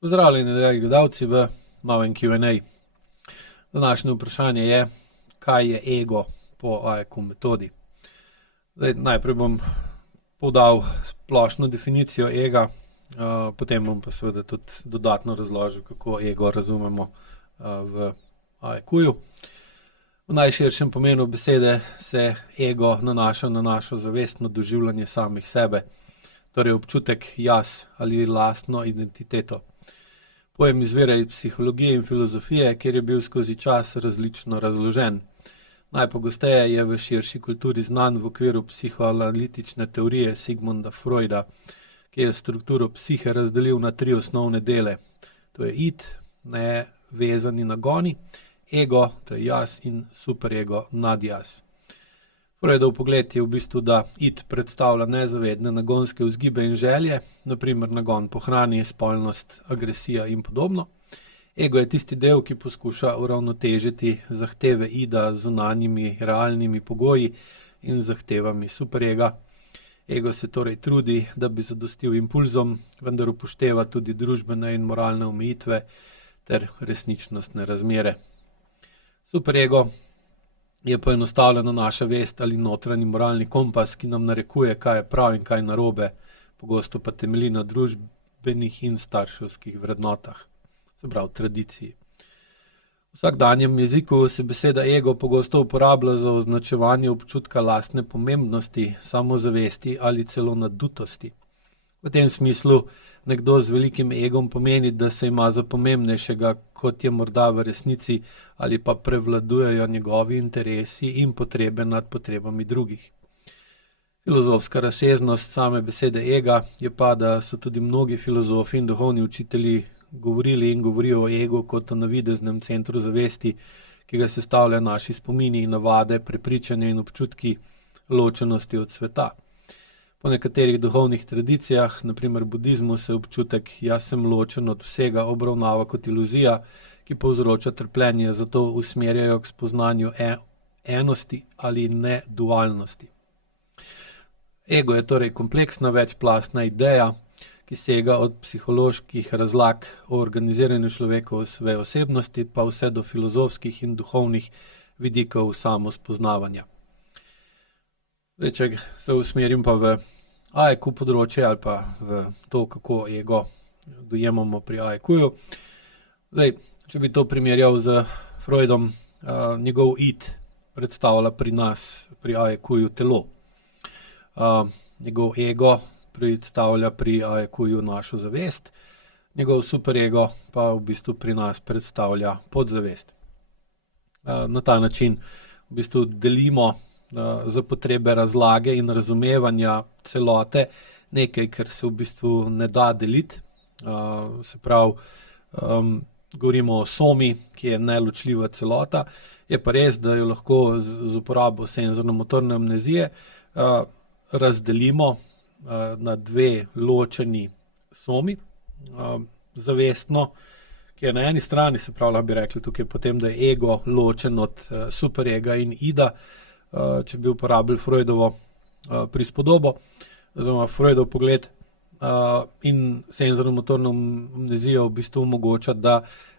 Pozdravljeni, dragi gledalci, v novem Q&A. Današnje vprašanje je, kaj je ego po AEQ metodi. Najprej bom podal splošno definicijo ega, potem bom pa seveda tudi dodatno razložil, kako ego razumemo v AEQ-ju. V najširšem pomenu besede se ego nanaša na našo zavestno doživljanje samih sebe, torej občutek jaz ali lastno identiteto. Pojem izvira iz psihologije in filozofije, kjer je bil skozi čas različno razložen. Najpogosteje je v širši kulturi znan v okviru psihoanalitične teorije Sigmunda Freuda, ki je strukturo psihe razdelil na 3 osnovne dele. To je id, nevezani nagoni, ego, to je jaz, in superego, nadjaz. Freudov pogled je v bistvu, da id predstavlja nezavedne nagonske vzgibe in želje, naprimer nagon po hrani, spolnost, agresija in podobno. Ego je tisti del, ki poskuša uravnotežiti zahteve ida z zunanjimi realnimi pogoji in zahtevami superega. Ego se torej trudi, da bi zadostil impulzom, vendar upošteva tudi družbene in moralne omejitve ter resničnostne razmere. Superego je poenostavljena naša vest ali notranji moralni kompas, ki nam narekuje, kaj je prav in kaj narobe, pogosto pa temelji na družbenih in starševskih vrednotah, se pravi tradiciji. V vsakdanjem jeziku se beseda ego pogosto uporablja za označevanje občutka lastne pomembnosti, samozavesti ali celo nadutosti. V tem smislu nekdo z velikim egom pomeni, da se ima za pomembnejšega, kot je morda v resnici, ali pa prevladujejo njegovi interesi in potrebe nad potrebami drugih. Filozofska razsežnost same besede ega je pa, da so tudi mnogi filozofi in duhovni učitelji govorili in govorijo o egu kot o navideznem centru zavesti, ki ga sestavljajo naši spomini, navade, prepričanja in občutki ločenosti od sveta. Po nekaterih duhovnih tradicijah, naprimer budizmu, se občutek jaz sem ločen od vsega obravnava kot iluzija, ki povzroča trpljenje, zato usmerjajo k spoznanju enosti ali nedualnosti. Ego je torej kompleksna večplastna ideja, ki sega od psiholoških razlag o organiziranju človekove osebnosti pa vse do filozofskih in duhovnih vidikov samospoznavanja. Če se usmerim pa v AEQ področje ali pa v to, kako ego dojemamo pri AEQ-ju. Če bi to primerjal z Freudom, njegov id predstavlja pri nas, pri AEQ-ju telo. Njegov ego predstavlja pri AEQ-ju našo zavest, njegov superego pa v bistvu pri nas predstavlja podzavest. Na ta način v bistvu delimo za potrebe razlage in razumevanja celote nekaj, kar se v bistvu ne da deliti. Se pravi, govorimo o somi, ki je neločljiva celota, je pa res, da jo lahko z uporabo senzorno-motorne amnezije razdelimo na 2 ločeni somi. Zavestno, ki je na eni strani, se pravi, lahko bi rekli tukaj potem, da je ego ločen od superega in ida, če bi uporabili Freudovo prispodobo, oziroma Freudov pogled, in senzorno-motorno amnezijo v bistvu omogoča, da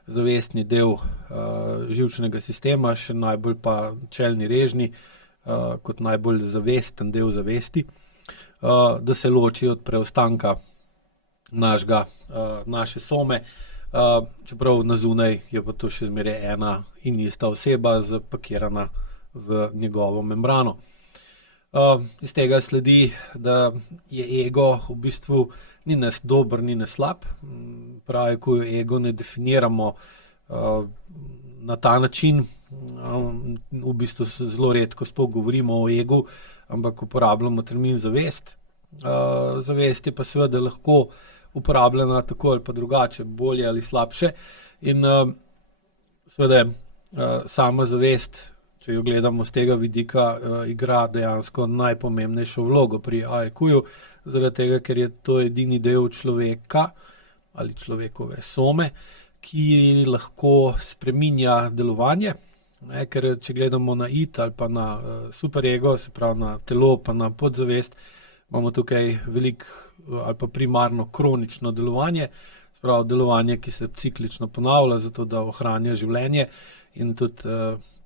zavestni del živčnega sistema, še najbolj pa čelni režni, kot najbolj zavesten del zavesti, da se loči od preostanka naše some, čeprav na zunaj je pa to še zmeraj ena in ista oseba zapakirana v njegovo membrano. Iz tega sledi, da je ego v bistvu ni ne dober, ni ne slab. Pravi, ko ego ne definiramo na ta način, v bistvu zelo redko sploh govorimo o egu, ampak uporabljamo termin zavest. Zavest je pa seveda lahko uporabljena tako ali pa drugače, bolje ali slabše. In seveda sama zavest, če jo gledamo z tega vidika, igra dejansko najpomembnejšo vlogo pri AEQ-ju, zaradi tega, ker je to edini del človeka ali človekove some, ki lahko spreminja delovanje. Ker če gledamo na id ali pa na superego, se pravi na telo pa na podzavest, imamo tukaj veliko ali pa primarno kronično delovanje, Spravo delovanje, ki se ciklično ponavlja, zato da ohranja življenje in tudi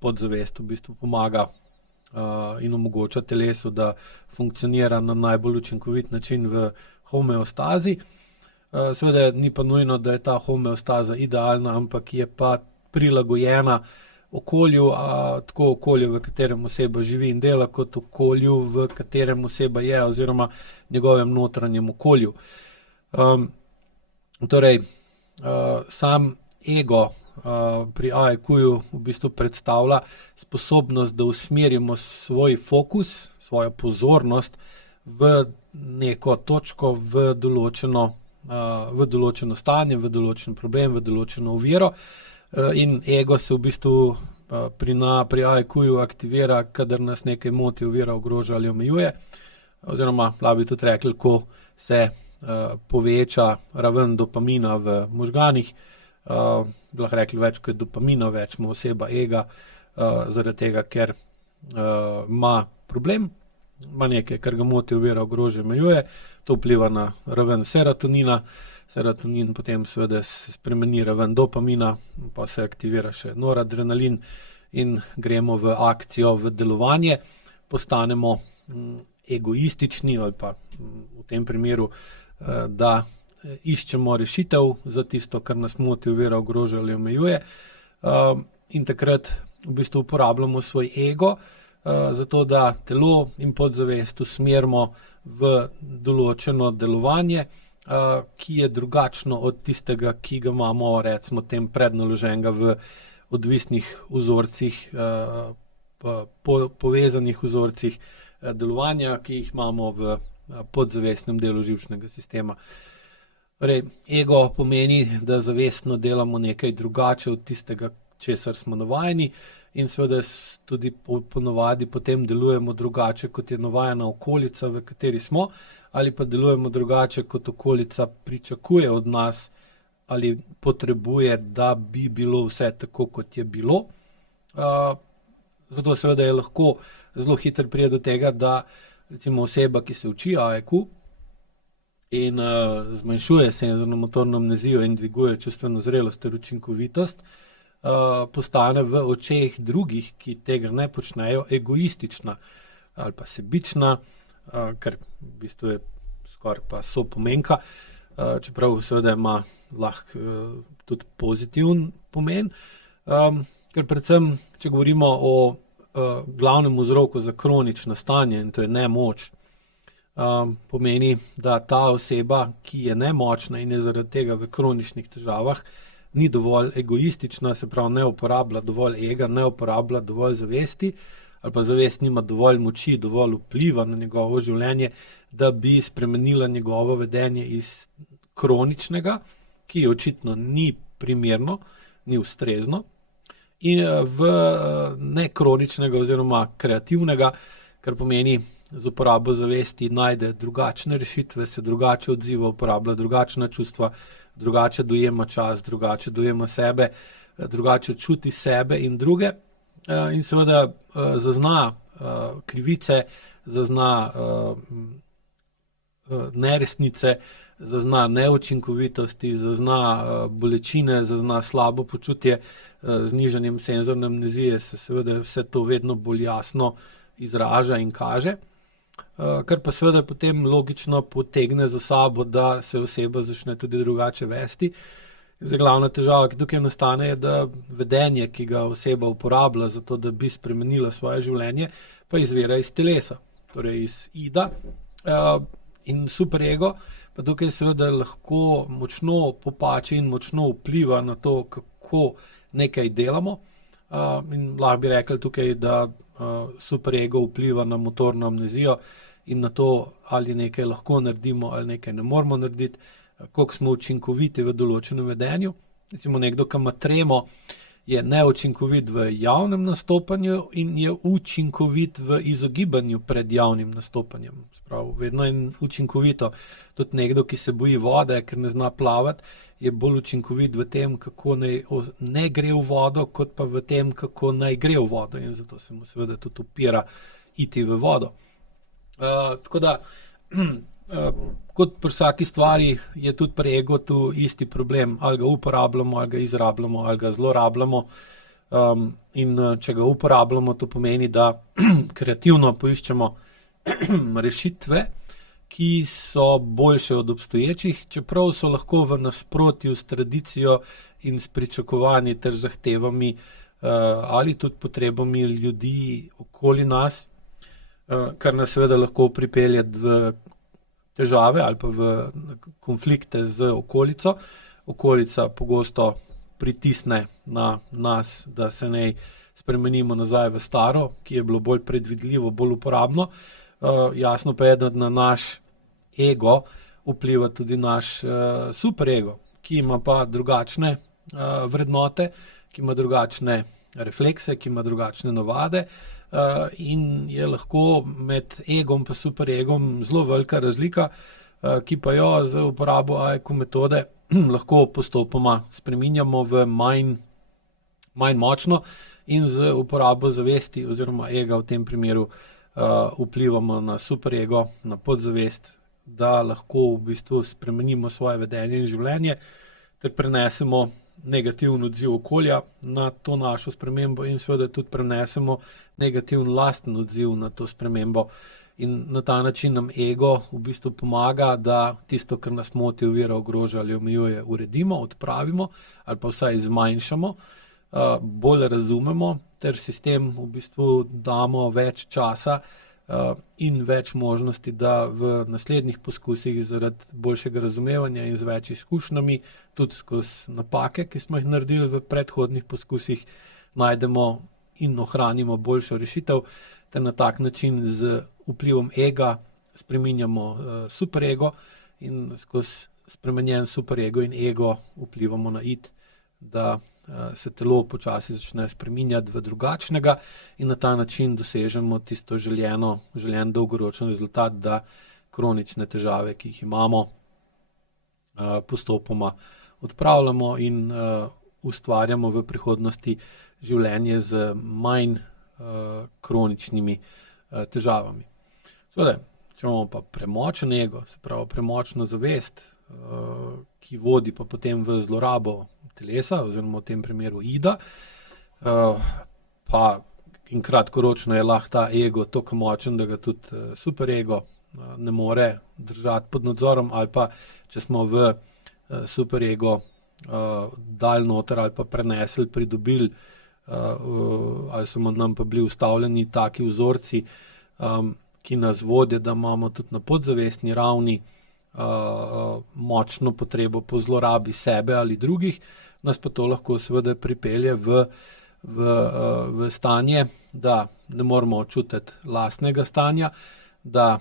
podzavest v bistvu pomaga in omogoča telesu, da funkcionira na najbolj učinkovit način v homeostazi. Seveda ni pa nujno, da je ta homeostaza idealna, ampak je pa prilagojena okolju, tako okolju, v katerem oseba živi in dela, kot okolju, v katerem oseba je, oziroma njegovem notranjem okolju. Torej, sam ego pri AIQ-ju v bistvu predstavlja sposobnost, da usmerimo svoj fokus, svojo pozornost v neko točko, v določeno stanje, v določen problem, v določeno oviro. In ego se v bistvu pri AIQ-ju aktivira, kadar nas nekaj moti, ovira, ogroža ali omejuje, oziroma lahko bi tudi rekli, ko se poveča raven dopamina v možganih, bi lahko rekli, več kot dopamina, več ima oseba ega, zaradi tega, ker ima problem, ima nekaj, kar ga moti, ovira, ogroža, omejuje, to vpliva na raven serotonina, serotonin potem seveda spremeni raven dopamina, pa se aktivira še noradrenalin in gremo v akcijo, v delovanje, postanemo egoistični ali pa v tem primeru, da iščemo rešitev za tisto, kar nas moti, ovira, ogroža ali omejuje, in takrat v bistvu uporabljamo svoj ego, zato da telo in podzavest usmerimo v določeno delovanje, ki je drugačno od tistega, ki ga imamo, recimo tem, prednaloženega v odvisnih vzorcih, povezanih vzorcih delovanja, ki jih imamo v podzavestnem delu živčnega sistema. Torej, ego pomeni, da zavestno delamo nekaj drugače od tistega, česar smo navajeni, in seveda tudi ponavadi potem delujemo drugače, kot je navajena okolica, v kateri smo, ali pa delujemo drugače, kot okolica pričakuje od nas ali potrebuje, da bi bilo vse tako, kot je bilo. Zato seveda je lahko zelo hitro pride do tega, da recimo oseba, ki se uči AIQ in zmanjšuje senzorno-motorno amnezijo in dviguje čustveno zrelost ter učinkovitost, postane v očeh drugih, ki tega ne počnejo, egoistična ali pa sebična, kar v bistvu je skoraj pa sopomenka, čeprav seveda ima lahko tudi pozitiven pomen, ker predvsem, če govorimo o glavnem vzroku za kronično stanje, in to je nemoč, pomeni, da ta oseba, ki je nemočna in je zaradi tega v kroničnih težavah, ni dovolj egoistična, se pravi, ne uporablja dovolj ega, ne uporablja dovolj zavesti, ali pa zavest nima dovolj moči, dovolj vpliva na njegovo življenje, da bi spremenila njegovo vedenje iz kroničnega, ki očitno ni primerno, ni ustrezno, in v nekroničnega oziroma kreativnega, kar pomeni, z uporabo zavesti najde drugačne rešitve, se drugače odziva, uporablja drugačna čustva, drugače dojema čas, drugače dojema sebe, drugače čuti sebe in druge, in seveda zazna krivice, zazna neresnice, zazna neučinkovitosti, zazna bolečine, zazna slabo počutje, z znižanjem senzorne amnezije se seveda vse to vedno bolj jasno izraža in kaže, kar pa seveda potem logično potegne za sabo, da se oseba začne tudi drugače vesti. Zdaj, glavna težava, ki tukaj nastane, je, da vedenje, ki ga oseba uporablja za to, da bi spremenila svoje življenje, pa izvira iz telesa, torej iz ida, in superego, pa tukaj seveda lahko močno popači in močno vpliva na to, kako nekaj delamo, in lahko bi rekli tukaj, da superego vpliva na motorno amnezijo in na to, ali nekaj lahko naredimo ali nekaj ne moramo narediti, koliko smo učinkoviti v določenem vedenju. Recimo nekdo, ki ima tremo, je neučinkovit v javnem nastopanju in je učinkovit v izogibanju pred javnim nastopanjem. Sprav, vedno je učinkovito. Tudi nekdo, ki se boji vode, ker ne zna plavati, je bolj učinkovit v tem, kako naj ne gre v vodo, kot pa v tem, kako naj gre v vodo, in zato se mu seveda tudi upira iti v vodo. Tako da Kot pri vsaki stvari je tudi pri egotu isti problem. Ali ga uporabljamo, ali ga izrabljamo, ali ga zlorabljamo. In če ga uporabljamo, to pomeni, da kreativno poiščemo rešitve, ki so boljše od obstoječih, čeprav so lahko v nasprotju s tradicijo in s pričakovanji ter zahtevami ali tudi potrebami ljudi okoli nas, kar nas seveda lahko pripelje v težave ali pa v konflikte z okolico. Okolica pogosto pritisne na nas, da se naj spremenimo nazaj v staro, ki je bilo bolj predvidljivo, bolj uporabno. Jasno pa je, da na naš ego vpliva tudi naš superego, ki ima pa drugačne vrednote, ki ima drugačne reflekse, ki ima drugačne navade, in je lahko med egom pa superegom zelo velika razlika, ki pa jo z uporabo AIQ metode lahko postopoma spreminjamo v manj močno in z uporabo zavesti oziroma ega v tem primeru vplivamo na superego, na podzavest, da lahko v bistvu spremenimo svoje vedenje in življenje ter prenesemo negativen odziv okolja na to našo spremembo in seveda tudi prenesemo negativen lasten odziv na to spremembo. In na ta način nam ego v bistvu pomaga, da tisto, kar nas moti, ovira, ogroža ali omejuje, uredimo, odpravimo ali pa vsaj zmanjšamo, bolj razumemo ter sistem v bistvu damo več časa in več možnosti, da v naslednjih poskusih zaradi boljšega razumevanja in z več izkušnjami, tudi skozi napake, ki smo jih naredili v predhodnih poskusih, najdemo in ohranimo boljšo rešitev, ter na tak način z vplivom ega spreminjamo superego in skozi spremenjen superego in ego vplivamo na id, da se telo počasi začne spreminjati v drugačnega in na ta način dosežemo tisto željen dolgoročen rezultat, da kronične težave, ki jih imamo, postopoma odpravljamo in ustvarjamo v prihodnosti življenje z manj kroničnimi težavami. Seveda, če imamo pa premočen ego, se pravi premočno zavest, ki vodi pa potem v zlorabo telesa oziroma v tem primeru ida, pa in kratkoročno je lahko ta ego toliko močen, da ga tudi superego ne more držati pod nadzorom, ali pa če smo v superego dali noter ali pa prenesli, pridobili, ali so nam pa bili ustavljeni taki vzorci, ki nas vodijo, da imamo tudi na podzavestni ravni močno potrebo po zlorabi sebe ali drugih, nas pa to lahko seveda pripelje v stanje, da ne moremo čutiti lastnega stanja, da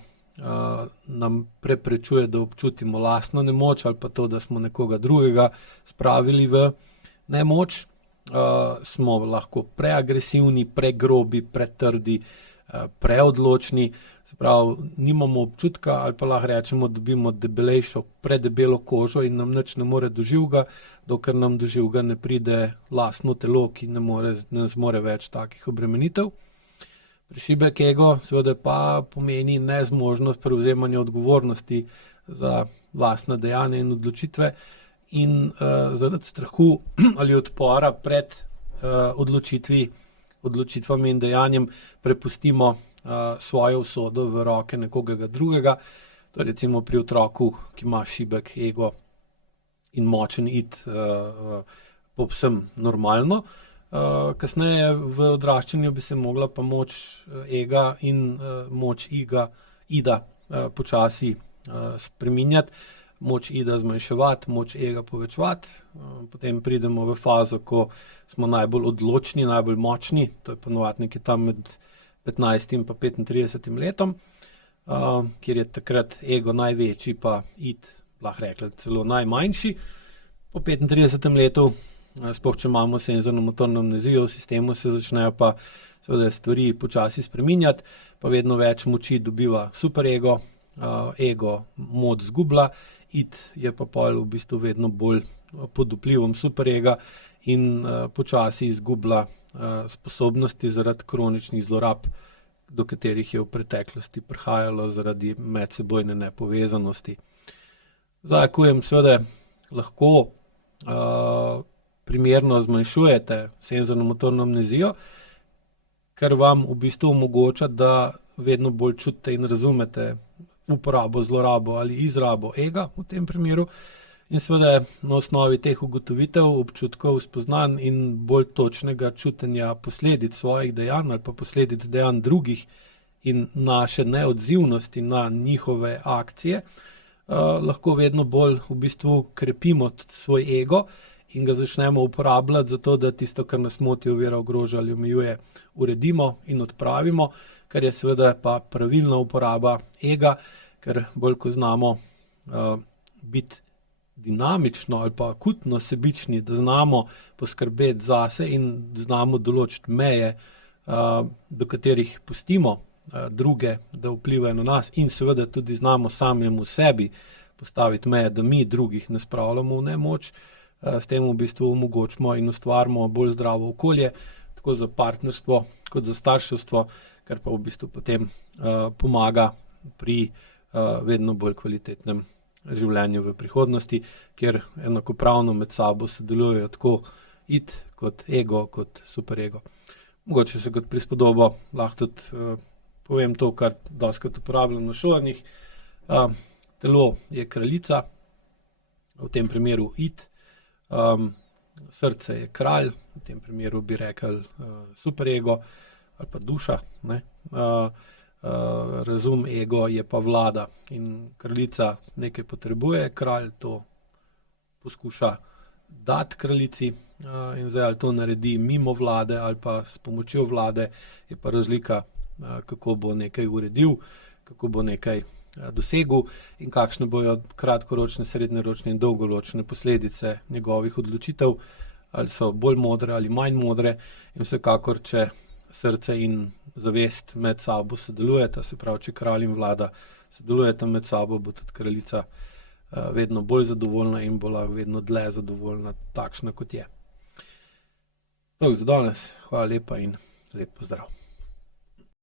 nam preprečuje, da občutimo lastno nemoč ali pa to, da smo nekoga drugega spravili v nemoč. Smo lahko preagresivni, pregrobi, pretrdi, preodločni, se pravi, nimamo občutka ali pa lahko rečemo, dobimo debelejšo, predebelo kožo in nam nič ne more do živega, dokler nam do živega ne pride lastno telo, ki ne zmore več takih obremenitev. Prešibek ego seveda pa pomeni nezmožnost prevzemanja odgovornosti za lastna dejanja in odločitve in zaradi strahu ali odpora pred odločitvami in dejanjem prepustimo svojo usodo v roke nekoga drugega. To je recimo pri otroku, ki ima šibek ego in močen id, povsem normalno. Kasneje v odraščanju bi se mogla pa moč ega in moč ida počasi spreminjati, moč ida zmanjševati, moč ega povečevati. Potem pridemo v fazo, ko smo najbolj odločni, najbolj močni, to je ponovadi nekje tam med 15 in pa 35 letom, kjer je takrat ego največji, pa id, lahko rekli, celo najmanjši. Po 35 letu, sploh če imamo senzorno-motorno amnezijo v sistemu, se začnejo pa seveda stvari počasi spreminjati, pa vedno več moči dobiva superego, ego moč zgublja, id je pa pol v bistvu vedno bolj pod vplivom superega in počasi izgublja sposobnosti zaradi kroničnih zlorab do katerih je v preteklosti prihajalo zaradi medsebojne nepovezanosti. Zdaj, ko jim seveda lahko primerno zmanjšujete senzorno-motorno amnezijo, kar vam v bistvu omogoča, da vedno bolj čutite in razumete uporabo, zlorabo ali izrabo ega v tem primeru. In seveda na osnovi teh ugotovitev, občutkov, spoznanj in bolj točnega čutenja posledic svojih dejanj ali pa posledic dejanj drugih in naše neodzivnosti na njihove akcije, lahko vedno bolj v bistvu krepimo svoj ego in ga začnemo uporabljati za to, da tisto, kar nas moti, ovira, ogroža ali omejuje, uredimo in odpravimo, kar je seveda pa pravilna uporaba ega, ker bolj ko znamo biti dinamično ali pa akutno sebični, da znamo poskrbeti zase in znamo določiti meje, do katerih pustimo druge, da vplivajo na nas, in seveda tudi znamo samemu sebi postaviti meje, da mi drugih ne spravljamo v nemoč. S tem v bistvu omogočimo in ustvarimo bolj zdravo okolje, tako za partnerstvo kot za starševstvo, kar pa v bistvu potem pomaga pri vedno bolj kvalitetnem življenju v prihodnosti, kjer enakopravno med sabo sodelujejo tako id kot ego, kot superego. Mogoče še kot prispodobo lahko tudi povem to, kar dostikrat uporabljam na šolanjih. Telo je kraljica, v tem primeru id, srce je kralj, v tem primeru bi rekli superego ali pa duša, ne. Razum, ego je pa vlada in kraljica nekaj potrebuje, kralj to poskuša dati kraljici, in zdaj ali to naredi mimo vlade ali pa s pomočjo vlade, je pa razlika, kako bo nekaj uredil, kako bo nekaj dosegel in kakšne bojo kratkoročne, srednjeročne in dolgoročne posledice njegovih odločitev, ali so bolj modre ali manj modre, in vsekakor, če srce in zavest med sabo sodelujeta, se pravi, če kralj in vlada sodelujeta med sabo, bo tudi kraljica vedno bolj zadovoljna in bo vedno dlje zadovoljna, takšna kot je. Toliko za danes, hvala lepa in lep pozdrav.